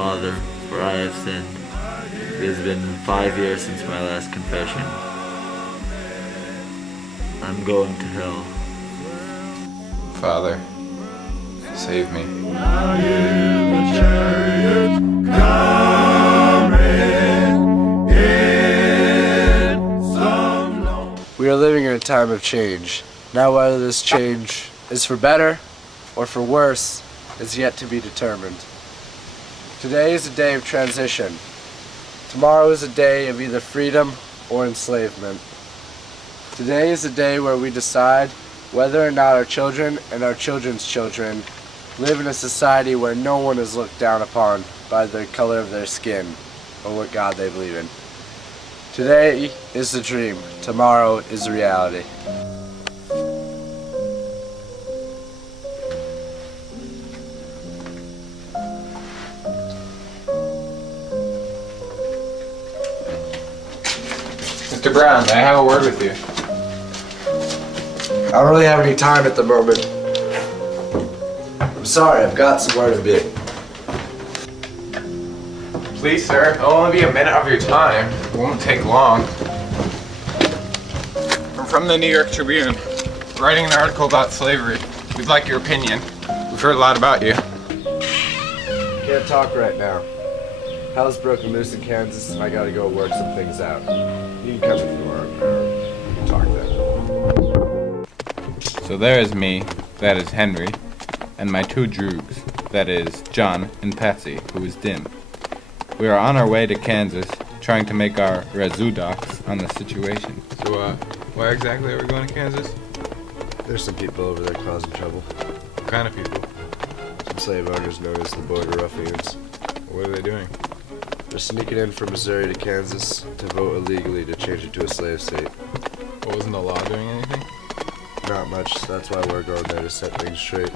Father, for I have sinned. It has been 5 years since my last confession. I'm going to hell. Father, save me. We are living in a time of change. Now whether this change is for better or for worse is yet to be determined. Today is a day of transition. Tomorrow is a day of either freedom or enslavement. Today is a day where we decide whether or not our children and our children's children live in a society where no one is looked down upon by the color of their skin or what God they believe in. Today is the dream. Tomorrow is the reality. Mr. Brown, may I have a word with you? I don't really have any time at the moment. I'm sorry, I've got somewhere to be. Please, sir, it'll only be a minute of your time. It won't take long. I'm from the New York Tribune, writing an article about slavery. We'd like your opinion. We've heard a lot about you. Can't talk right now. Hell's broken loose in Kansas and I gotta go work some things out. You can come if you want, or we can talk then. So there is me, that is Henry, and my two droogs, that is John and Patsy, who is Dim. We are on our way to Kansas, trying to make our rezudocs on the situation. So, why exactly are we going to Kansas? There's some people over there causing trouble. What kind of people? Some slave owners known as the Border Ruffians. What are they doing? They're sneaking in from Missouri to Kansas to vote illegally to change it to a slave state. Well, wasn't the law doing anything? Not much, that's why we're going there to set things straight.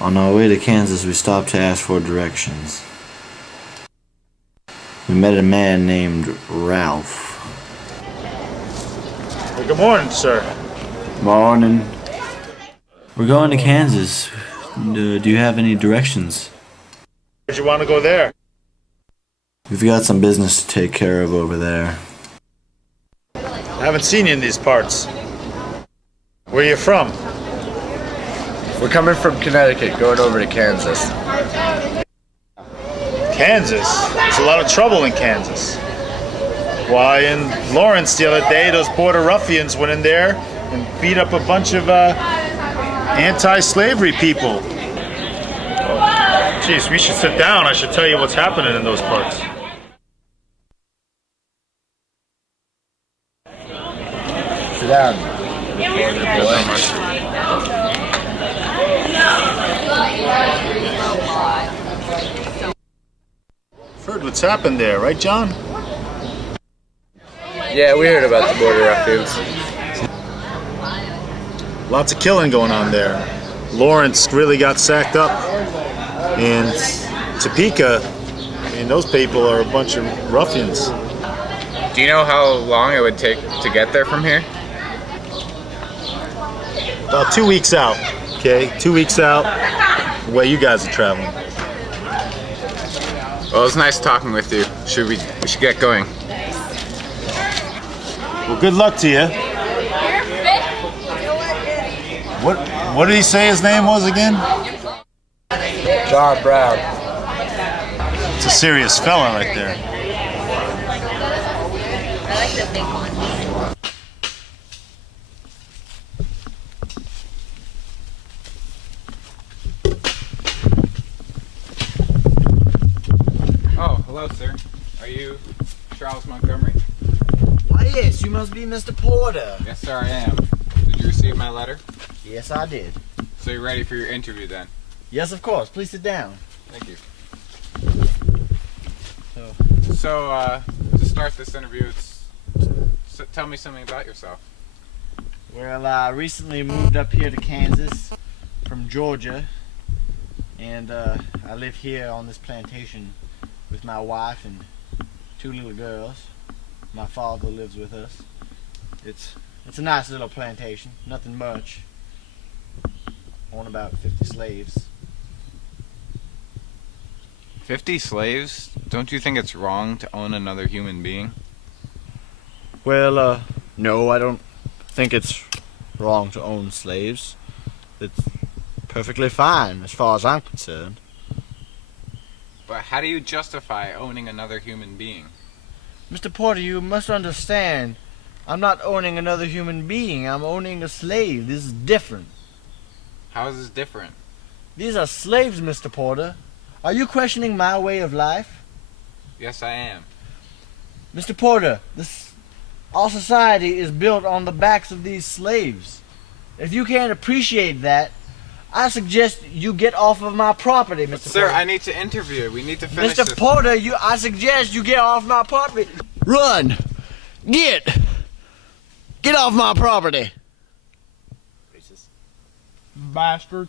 On our way to Kansas, we stopped to ask for directions. We met a man named Ralph. Well, good morning, sir. Morning. We're going to Kansas. Do you have any directions? Where'd you want to go there? We've got some business to take care of over there. I haven't seen you in these parts. Where are you from? We're coming from Connecticut, going over to Kansas. Kansas? There's a lot of trouble in Kansas. Why, in Lawrence the other day, those border ruffians went in there and beat up a bunch of anti-slavery people. Jeez, we should sit down. I should tell you what's happening in those parts. Sit down. Heard what's happened there, right, John? Yeah, we heard about the Border Ruffians. Lots of killing going on there. Lawrence really got sacked up. And Topeka, I mean, those people are a bunch of ruffians. Do you know how long it would take to get there from here? About 2 weeks out, okay? 2 weeks out, the way you guys are traveling. Well, it was nice talking with you. We should get going. Well, good luck to you. What did he say his name was again? John Brown. It's a serious fella right there. I like the big one. Oh, hello, sir. Are you Charles Montgomery? Why, yes, you must be Mr. Porter. Yes, sir, I am. Did you receive my letter? Yes, I did. So you're ready for your interview then? Yes, of course. Please sit down. Thank you. So, to start this interview, tell me something about yourself. Well, I recently moved up here to Kansas from Georgia, and I live here on this plantation with my wife and 2 little girls. My father lives with us. It's a nice little plantation, nothing much. Own about 50 slaves. 50 slaves? Don't you think it's wrong to own another human being? Well, no, I don't think it's wrong to own slaves. It's perfectly fine as far as I'm concerned. But how do you justify owning another human being? Mr. Porter, you must understand, I'm not owning another human being, I'm owning a slave. This is different. How is this different? These are slaves, Mr. Porter. Are you questioning my way of life? Yes, I am. Mr. Porter, our society is built on the backs of these slaves. If you can't appreciate that, I suggest you get off of my property, Mr. Sir, Porter. I need to interview. We need to finish Mr. this. Porter, I suggest you get off my property. Run! Get off my property! Racist. Bastard.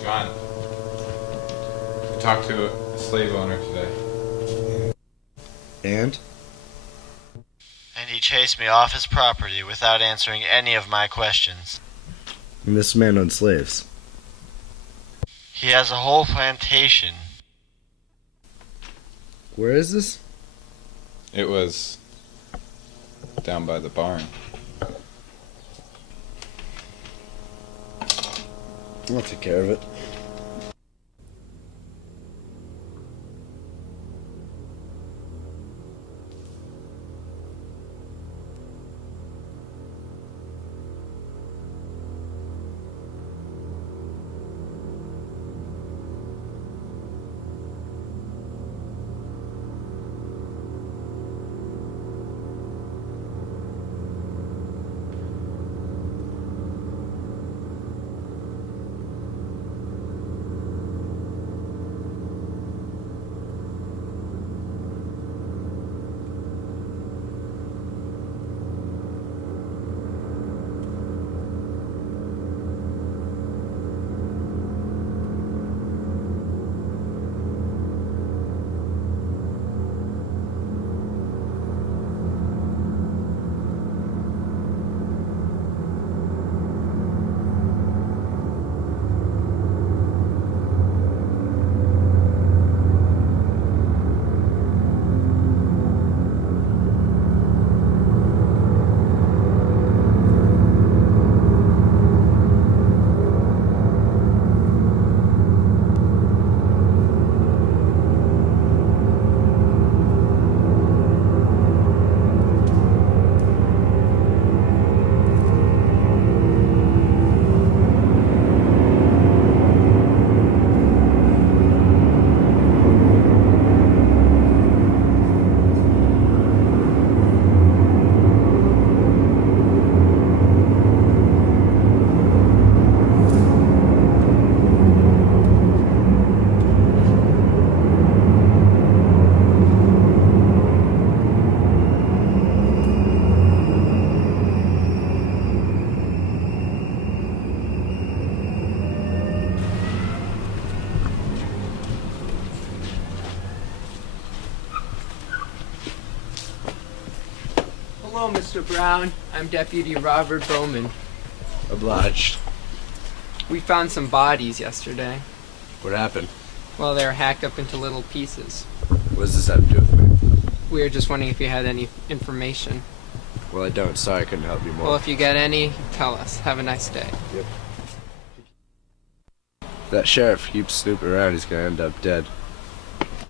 John, I talked to a slave owner today. And? And he chased me off his property without answering any of my questions. And this man owned slaves. He has a whole plantation. Where is this? It was down by the barn. I'll take care of it. Hello, Mr. Brown. I'm Deputy Robert Bowman. Obliged. We found some bodies yesterday. What happened? Well, they were hacked up into little pieces. What does this have to do with me? We were just wondering if you had any information. Well, I don't. Sorry I couldn't help you more. Well, if you get any, tell us. Have a nice day. If that sheriff keeps snooping around, he's gonna end up dead.